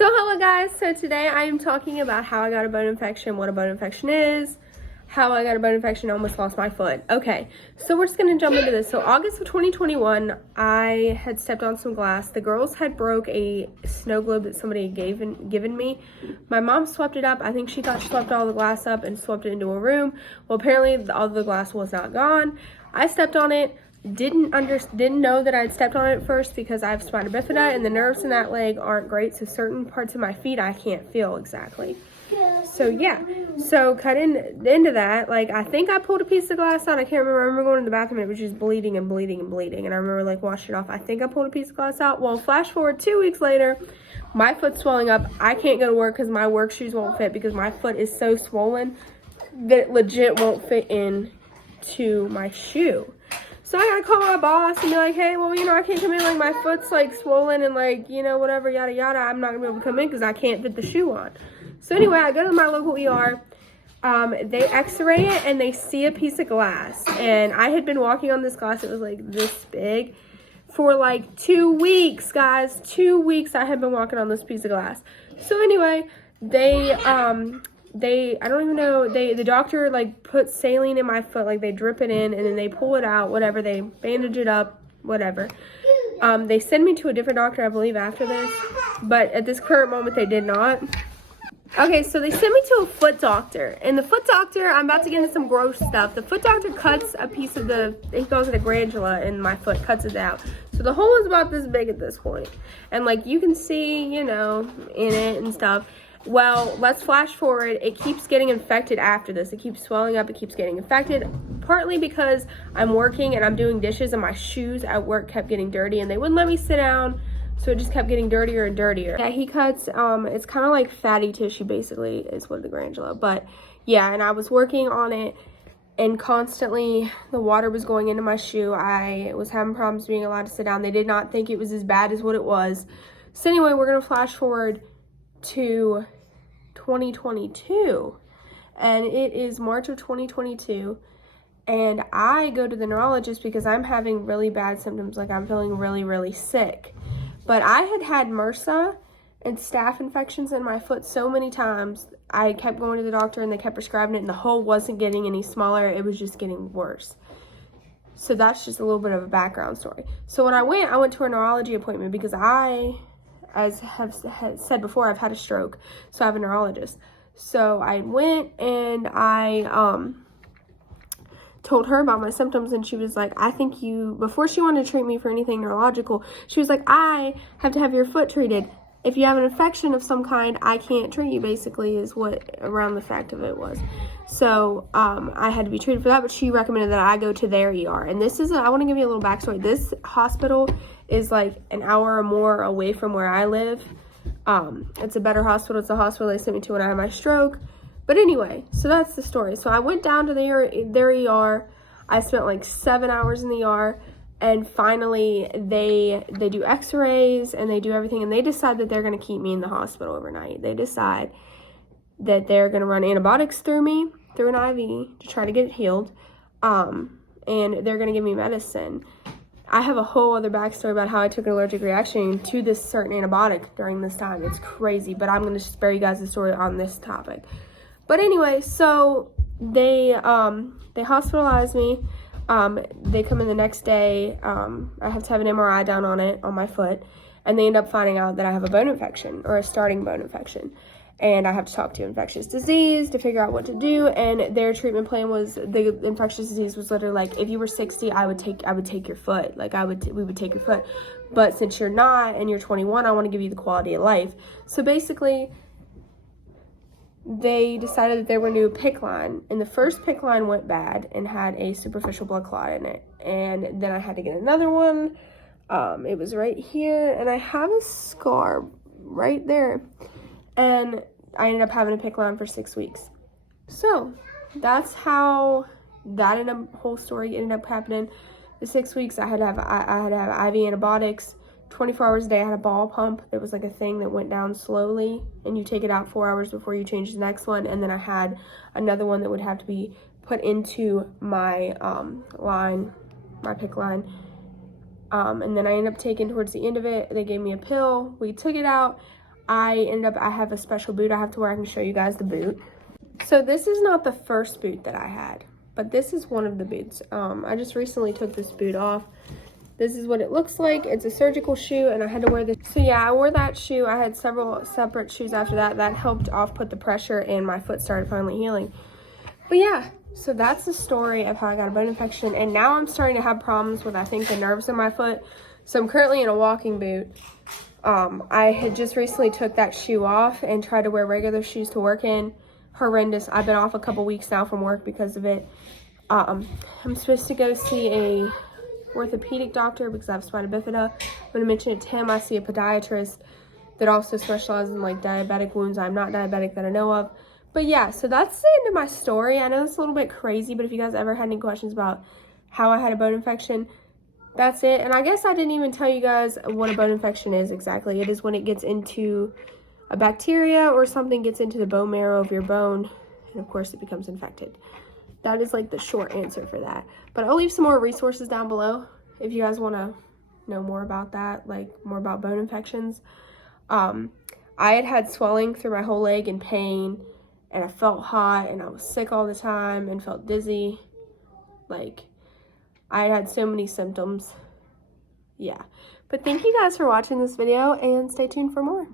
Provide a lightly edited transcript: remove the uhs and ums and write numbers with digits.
So hello guys, so today I am talking about how I got a bone infection, what a bone infection is, how I got a bone infection, almost lost my foot. Okay, so we're just going to jump into this. So August of 2021, I had stepped on some glass. The girls had broke a snow globe that somebody had given me. My mom swept it up. I think she thought she swept all the glass up and swept it into a room. Well, apparently all the glass was not gone. I stepped on it. Didn't know that I'd stepped on it first because I have spina bifida and the nerves in that leg aren't great, so certain parts of my feet I can't feel exactly. So yeah, so cutting into that, like I think I pulled a piece of glass out. I can't remember. I remember going to the bathroom and it was just bleeding and bleeding and bleeding, and I remember like washing it off. I think I pulled a piece of glass out. Well, flash forward 2 weeks later, my foot's swelling up. I can't go to work because my work shoes won't fit because my foot is so swollen that it legit won't fit in to my shoe. So I gotta call my boss and be like, hey, well, I can't come in, like, my foot's, like, swollen and, like, whatever, yada, yada. I'm not gonna be able to come in because I can't fit the shoe on. So anyway, I go to my local ER. They x-ray it and they see a piece of glass. And I had been walking on this glass. It was, like, this big for, like, 2 weeks, guys. 2 weeks I had been walking on this piece of glass. So anyway, I don't even know, the doctor like puts saline in my foot, like they drip it in and then they pull it out, whatever, they bandage it up, whatever. They send me to a different doctor, I believe, after this, but at this current moment they did not. Okay, so they sent me to a foot doctor, and the foot doctor, I'm about to get into some gross stuff. The foot doctor cuts a piece of he calls it a granula in my foot, cuts it out. So the hole is about this big at this point, and like you can see, in it and stuff. Well, let's flash forward. It keeps getting infected after this. It keeps swelling up. It keeps getting infected, partly because I'm working and I'm doing dishes and my shoes at work kept getting dirty and they wouldn't let me sit down, so it just kept getting dirtier and dirtier. Yeah, he cuts, it's kind of like fatty tissue, basically, is what the granula. But yeah, and I was working on it and constantly the water was going into my shoe. I was having problems being allowed to sit down. They did not think it was as bad as what it was. So anyway, we're going to flash forward to 2022, and it is March of 2022, and I go to the neurologist because I'm having really bad symptoms, like I'm feeling really, really sick. But I had MRSA and staph infections in my foot so many times, I kept going to the doctor and they kept prescribing it, and the hole wasn't getting any smaller, it was just getting worse. So that's just a little bit of a background story. So when I went to a neurology appointment because as have said before, I've had a stroke, so I have a neurologist. So I went and I told her about my symptoms, and she was like, I think before she wanted to treat me for anything neurological, she was like, I have to have your foot treated. If you have an infection of some kind, I can't treat you, basically, is what around the fact of it was. So I had to be treated for that, but she recommended that I go to their ER. And I want to give you a little backstory. This hospital is like an hour or more away from where I live. It's a better hospital. It's the hospital they sent me to when I had my stroke. But anyway, so that's the story. So I went down to their ER. I spent like 7 hours in the ER. And finally, they do x-rays and they do everything. And they decide that they're going to keep me in the hospital overnight. They decide that they're going to run antibiotics through me, through an IV, to try to get it healed. And they're going to give me medicine. I have a whole other backstory about how I took an allergic reaction to this certain antibiotic during this time. It's crazy, but I'm going to spare you guys the story on this topic. But anyway, so they hospitalized me. They come in the next day. I have to have an MRI done on my foot, and they end up finding out that I have a bone infection, or a starting bone infection. And I have to talk to infectious disease to figure out what to do. And their treatment plan was, the infectious disease was literally like, if you were 60, I would take your foot. Like we would take your foot. But since you're not and you're 21, I want to give you the quality of life. So basically, they decided that they were going to do a PICC line. And the first PICC line went bad and had a superficial blood clot in it. And then I had to get another one. It was right here. And I have a scar right there. And I ended up having a PICC line for 6 weeks. So that's how that whole story ended up happening. The 6 weeks I had to have IV antibiotics 24 hours a day. I had a ball pump. It was like a thing that went down slowly, and you take it out 4 hours before you change the next one. And then I had another one that would have to be put into my my PICC line. And then I ended up taking, towards the end of it, they gave me a pill. We took it out. I have a special boot I have to wear. I can show you guys the boot. So this is not the first boot that I had, but this is one of the boots. I just recently took this boot off. This is what it looks like. It's a surgical shoe, and I had to wear this. So yeah, I wore that shoe. I had several separate shoes after that. That helped put the pressure, and my foot started finally healing. But yeah, so that's the story of how I got a bone infection, and now I'm starting to have problems with, I think, the nerves in my foot. So I'm currently in a walking boot. I had just recently took that shoe off and tried to wear regular shoes to work in. Horrendous. I've been off a couple weeks now from work because of it. I'm supposed to go see a orthopedic doctor because I have spina bifida. I'm going to mention it to him. I see a podiatrist that also specializes in like diabetic wounds. I'm not diabetic that I know of. But yeah, so that's the end of my story. I know it's a little bit crazy, but if you guys ever had any questions about how I had a bone infection, that's it. And I guess I didn't even tell you guys what a bone infection is exactly. It is when it gets into a bacteria or something gets into the bone marrow of your bone, and of course it becomes infected. That is like the short answer for that. But I'll leave some more resources down below if you guys want to know more about that, like more about bone infections. I had swelling through my whole leg and pain, and I felt hot, and I was sick all the time and felt dizzy. Like, I had so many symptoms. Yeah. But thank you guys for watching this video, and stay tuned for more.